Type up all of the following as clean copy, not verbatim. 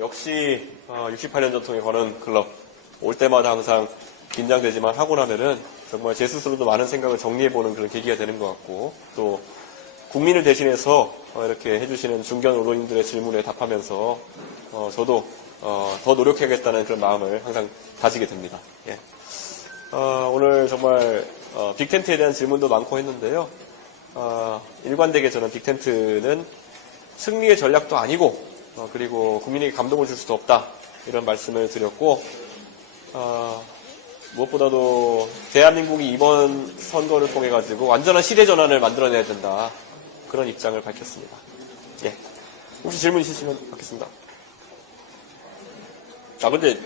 역시 68년 전통의 관원 클럽 올 때마다 항상 긴장되지만 하고 나면은 정말 제 스스로도 많은 생각을 정리해보는 그런 계기가 되는 것 같고, 또 국민을 대신해서 이렇게 해주시는 중견 언론인들의 질문에 답하면서 저도 더 노력해야겠다는 그런 마음을 항상 가지게 됩니다. 예. 오늘 정말 빅텐트에 대한 질문도 많고 했는데요. 일관되게 저는 빅텐트는 승리의 전략도 아니고 그리고 국민에게 감동을 줄 수도 없다, 이런 말씀을 드렸고, 무엇보다도 대한민국이 이번 선거를 통해 가지고 완전한 시대 전환을 만들어내야 된다, 그런 입장을 밝혔습니다. 예. 혹시 질문 있으시면 받겠습니다. 근데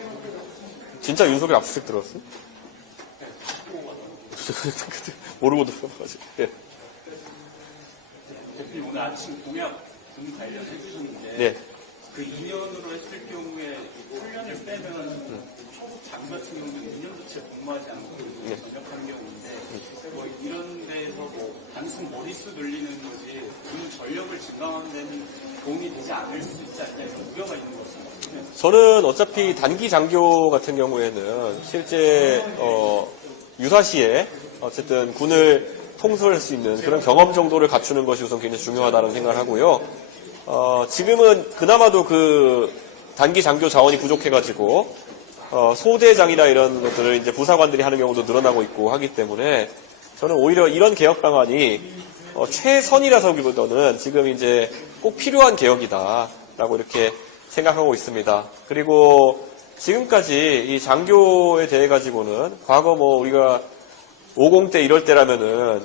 진짜 윤석열 압수수색 들어갔어요? 모르고 들어가가지고. 예. 대표님 오늘 아침 공약 좀 관련해 주셨는데, 네. 그 2년으로 했을 경우에 훈련을 빼면 초급 장 같은 경우는 2년도 채 복무하지 않고 전역하는 경우인데, 뭐 이런 데서 뭐 단순 머릿수 늘리는 거지 그 전력을 증강하는 데는 도움이 되지 않을 수 있지 않냐, 이런 우려가 있는 것 같습니다. 저는 어차피 단기 장교 같은 경우에는 실제 유사시에 어쨌든 군을 통솔할 수 있는 그런 경험 정도를 갖추는 것이 우선 굉장히 중요하다는 생각을 하고요. 지금은 그나마도 그 단기 장교 자원이 부족해가지고 소대장이나 이런 것들을 이제 부사관들이 하는 경우도 늘어나고 있고 하기 때문에, 저는 오히려 이런 개혁 방안이 최선이라서기보다는 지금 이제 꼭 필요한 개혁이다라고 이렇게 생각하고 있습니다. 그리고 지금까지 이 장교에 대해 가지고는 과거 뭐 우리가 50대 이럴 때라면은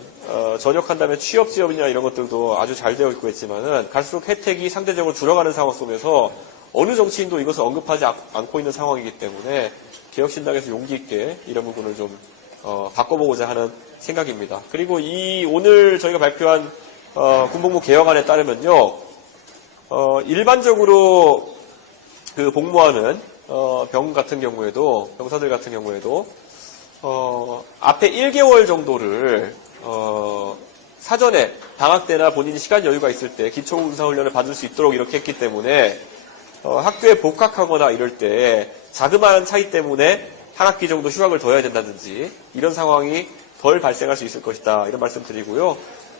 전역한 다음에 취업 지원이나 이런 것들도 아주 잘 되어 있고 했지만은 갈수록 혜택이 상대적으로 줄어가는 상황 속에서 어느 정치인도 이것을 언급하지 않고 있는 상황이기 때문에 개혁신당에서 용기 있게 이런 부분을 좀 바꿔보고자 하는 생각입니다. 그리고 오늘 저희가 발표한 군복무 개혁안에 따르면요, 일반적으로 그 복무하는 병사들 같은 경우에도 앞에 1개월 정도를 사전에 방학 때나 본인이 시간 여유가 있을 때 기초군사훈련을 받을 수 있도록 이렇게 했기 때문에 학교에 복학하거나 이럴 때 자그마한 차이 때문에 한 학기 정도 휴학을 더 해야 된다든지 이런 상황이 덜 발생할 수 있을 것이다, 이런 말씀 드리고요.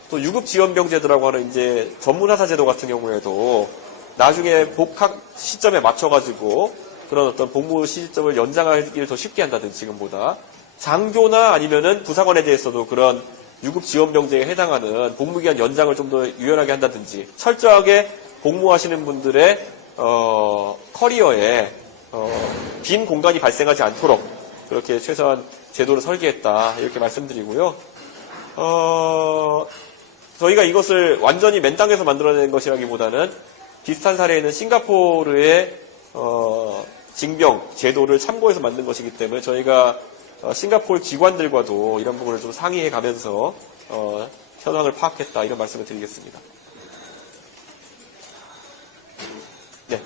또 유급지원병제도라고 하는 이제 전문하사 제도 같은 경우에도 나중에 복학 시점에 맞춰가지고 그런 어떤 복무 시점을 연장하기를 더 쉽게 한다든지, 지금보다 장교나 아니면은 부사관에 대해서도 그런 유급지원병제에 해당하는 복무기간 연장을 좀 더 유연하게 한다든지, 철저하게 복무하시는 분들의 커리어에 빈 공간이 발생하지 않도록 그렇게 최소한 제도를 설계했다, 이렇게 말씀드리고요. 저희가 이것을 완전히 맨 땅에서 만들어낸 것이라기보다는 비슷한 사례에는 싱가포르의 징병 제도를 참고해서 만든 것이기 때문에 저희가 싱가포르 기관들과도 이런 부분을 좀 상의해 가면서 현황을 파악했다, 이런 말씀을 드리겠습니다. 네.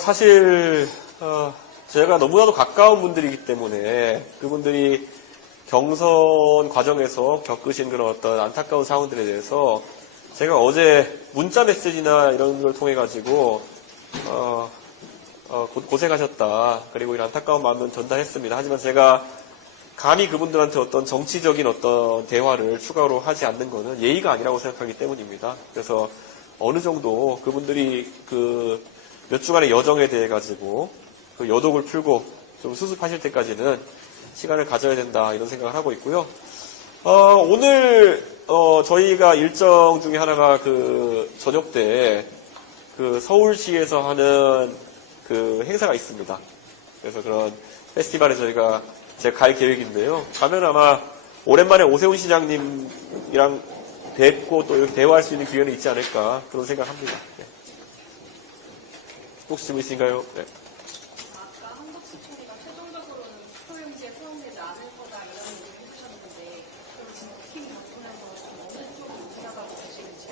사실 제가 너무나도 가까운 분들이기 때문에 그분들이 경선 과정에서 겪으신 그런 어떤 안타까운 상황들에 대해서 제가 어제 문자 메시지나 이런 걸 통해 가지고 고생하셨다, 그리고 이런 안타까운 마음은 전달했습니다. 하지만 제가 감히 그분들한테 어떤 정치적인 어떤 대화를 추가로 하지 않는 것은 예의가 아니라고 생각하기 때문입니다. 그래서 어느 정도 그분들이 그 몇 주간의 여정에 대해 가지고 그 여독을 풀고 좀 수습하실 때까지는 시간을 가져야 된다, 이런 생각을 하고 있고요. 오늘 저희가 일정 중에 하나가 그 저녁 때 그 서울시에서 하는 그 행사가 있습니다. 그래서 그런 페스티벌에 제가 갈 계획인데요. 가면 아마 오랜만에 오세훈 시장님이랑 뵙고 또 이렇게 대화할 수 있는 기회는 있지 않을까, 그런 생각합니다. 네. 혹시 질문 있으신가요? 네. 아까 한덕수총리가 최종적으로는 투표용지에 포함되지 않을 거다, 이런 얘기를 해주셨는데, 그럼 지금 국힘 바꾸면서 어느 쪽으로 생각하고 계시는지.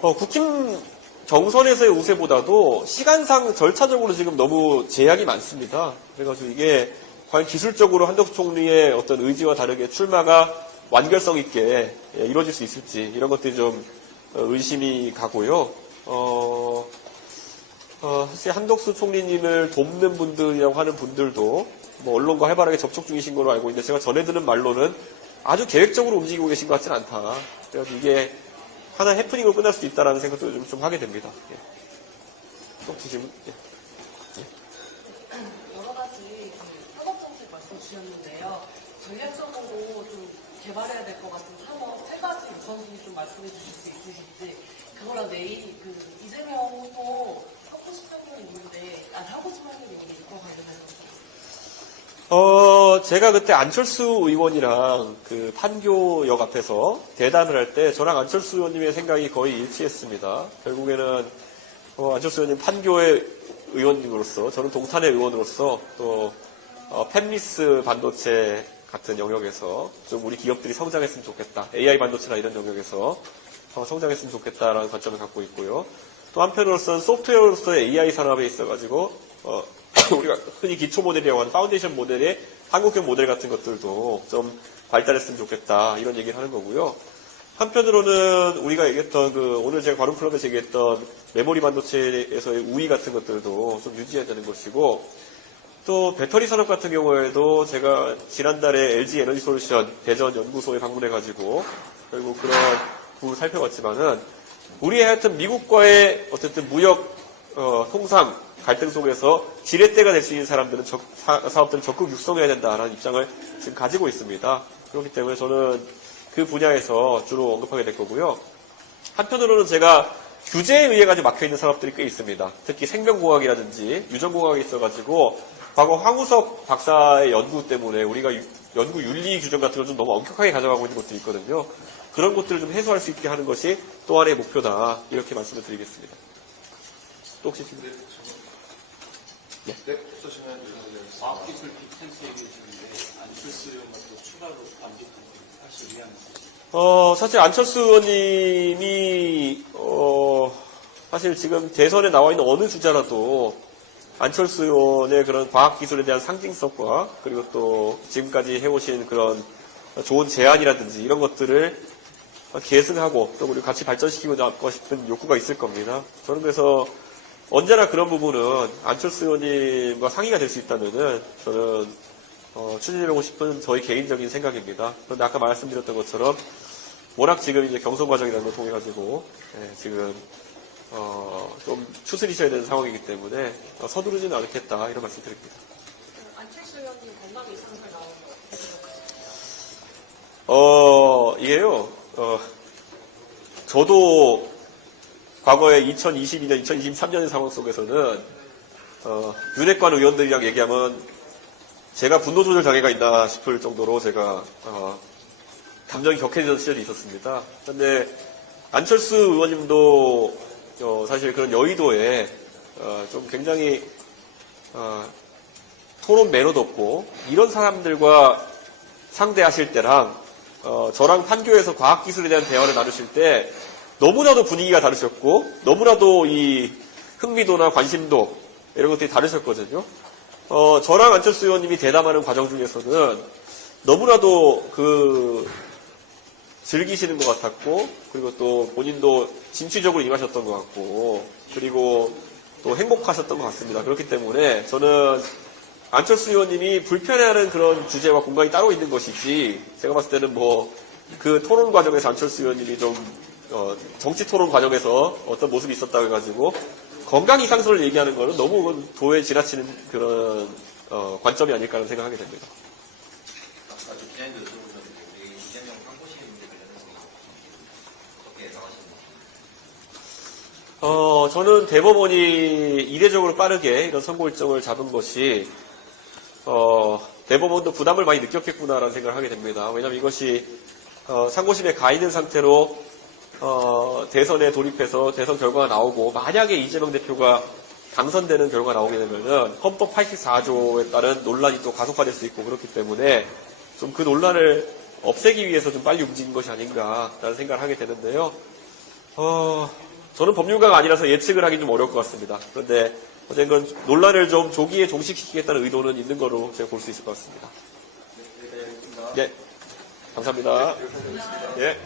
국힘 경선에서의 우세보다도 시간상 절차적으로 지금 너무 제약이 많습니다. 그래가지고 이게 과연 기술적으로 한덕수 총리의 어떤 의지와 다르게 출마가 완결성 있게 이루어질 수 있을지 이런 것들이 좀 의심이 가고요. 사실 한덕수 총리님을 돕는 분들이라고 하는 분들도 뭐 언론과 활발하게 접촉 중이신 걸로 알고 있는데 제가 전해 들은 말로는 아주 계획적으로 움직이고 계신 것 같지는 않다. 그래서 이게 하나의 해프닝으로 끝날 수도 있다는 생각도 좀 하게 됩니다. 예. 또 질문? 예. 여러 가지 산업 정책 말씀 주셨는데요. 전략적으로 좀 개발해야 될 것 같은 산업 세 가지 우선순위 좀 말씀해 주실 수 있으실지. 그거랑 내일 이재명 후보 하고 싶은 게 있는데 하고 싶은 게 있는데 이거 관련해서. 제가 그때 안철수 의원이랑 그 판교역 앞에서 대담을 할 때 저랑 안철수 의원님의 생각이 거의 일치했습니다. 결국에는 안철수 의원님 판교의 의원님으로서 저는 동탄의 의원으로서 또 팹리스 반도체 같은 영역에서 좀 우리 기업들이 성장했으면 좋겠다. AI 반도체나 이런 영역에서 성장했으면 좋겠다라는 관점을 갖고 있고요. 또 한편으로서는 소프트웨어로서의 AI 산업에 있어가지고 우리가 흔히 기초 모델이라고 하는 파운데이션 모델의 한국형 모델 같은 것들도 좀 발달했으면 좋겠다 이런 얘기를 하는 거고요. 한편으로는 우리가 얘기했던 오늘 제가 바룸클럽에서 얘기했던 메모리 반도체에서의 우위 같은 것들도 좀 유지해야 되는 것이고 또 배터리 산업 같은 경우에도 제가 지난달에 LG 에너지 솔루션 대전 연구소에 방문해가지고 결국 그런 부분을 살펴봤지만은 우리 하여튼 미국과의 어쨌든 무역 통상 갈등 속에서 지렛대가 될 수 있는 사람들은 사업들을 적극 육성해야 된다라는 입장을 지금 가지고 있습니다. 그렇기 때문에 저는 그 분야에서 주로 언급하게 될 거고요. 한편으로는 제가 규제에 의해 가지고 막혀있는 산업들이 꽤 있습니다. 특히 생명공학이라든지 유전공학이 있어가지고 과거 황우석 박사의 연구 때문에 우리가 연구 윤리 규정 같은 걸 좀 너무 엄격하게 가져가고 있는 것들이 있거든요. 그런 것들을 좀 해소할 수 있게 하는 것이 또 하나의 목표다. 이렇게 말씀을 드리겠습니다. 또 혹시 질문? 네, 없으시면 과학기술 빅텐스 얘기 주시는데 안철수 의원 같은 추가로 하실 의향이 있으시죠? 사실 안철수 의원님이 사실 지금 대선에 나와 있는 어느 주자라도 안철수 의원의 그런 과학기술에 대한 상징성과 그리고 또 지금까지 해오신 그런 좋은 제안이라든지 이런 것들을 계승하고 또 우리 같이 발전시키고자 하고 싶은 욕구가 있을 겁니다. 저는 그래서 언제나 그런 부분은 안철수 의원님과 상의가 될 수 있다면은 저는 추진해보고 싶은 저희 개인적인 생각입니다. 그런데 아까 말씀드렸던 것처럼 워낙 지금 이제 경선 과정이라는 걸 통해 가지고 지금 좀 추스리셔야 되는 상황이기 때문에 서두르지는 않겠다 이런 말씀 드립니다. 안철수 의원님 건강 이상설 나온 거 이게요. 저도 과거에 2022년, 2023년의 상황 속에서는 윤핵관 의원들이랑 얘기하면 제가 분노조절 장애가 있나 싶을 정도로 제가 감정이 격해지던 시절이 있었습니다. 그런데 안철수 의원님도 사실 그런 여의도에 좀 굉장히 토론 매너도 없고 이런 사람들과 상대하실 때랑 저랑 판교에서 과학기술에 대한 대화를 나누실 때 너무나도 분위기가 다르셨고 너무나도 이 흥미도나 관심도 이런 것들이 다르셨거든요. 저랑 안철수 의원님이 대담하는 과정 중에서는 너무나도 즐기시는 것 같았고 그리고 또 본인도 진취적으로 임하셨던 것 같고 그리고 또 행복하셨던 것 같습니다. 그렇기 때문에 저는 안철수 의원님이 불편해하는 그런 주제와 공간이 따로 있는 것이지 제가 봤을 때는 그 토론 과정에서 안철수 의원님이 좀 정치 토론 과정에서 어떤 모습이 있었다고 해가지고 건강 이상설을 얘기하는 거는 너무 도에 지나치는 그런 관점이 아닐까 하는 생각하게 됩니다. 아까 좀 기자님도 여쭤보셨는데 우리 이재명 광고실 문제 관련해서 어떻게 예상하십니까? 저는 대법원이 이례적으로 빠르게 이런 선고 일정을 잡은 것이 대법원도 부담을 많이 느꼈겠구나라는 생각을 하게 됩니다. 왜냐하면 이것이 상고심에 가 있는 상태로 대선에 돌입해서 대선 결과가 나오고 만약에 이재명 대표가 당선되는 결과가 나오게 되면은 헌법 84조에 따른 논란이 또 가속화될 수 있고 그렇기 때문에 좀 그 논란을 없애기 위해서 좀 빨리 움직인 것이 아닌가라는 생각을 하게 되는데요. 저는 법률가가 아니라서 예측을 하기 좀 어려울 것 같습니다. 그런데 어쨌든 논란을 좀 조기에 종식시키겠다는 의도는 있는 거로 제가 볼 수 있을 것 같습니다. 네, 감사합니다. 예.